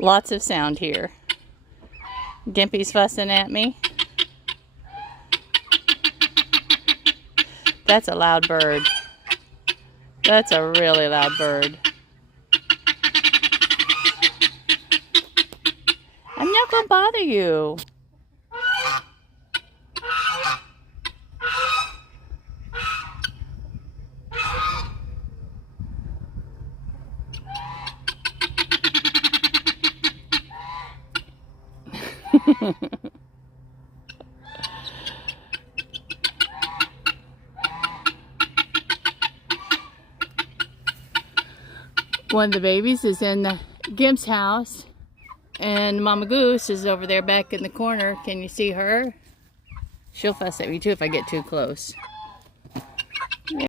Lots of sound here. Gimpy's fussing at me. That's a loud bird. That's a really loud bird. I'm not going to bother you. One of the babies is in the Gimp's house, and Mama Goose is over there back in the corner. Can you see her? She'll fuss at me too if I get too close.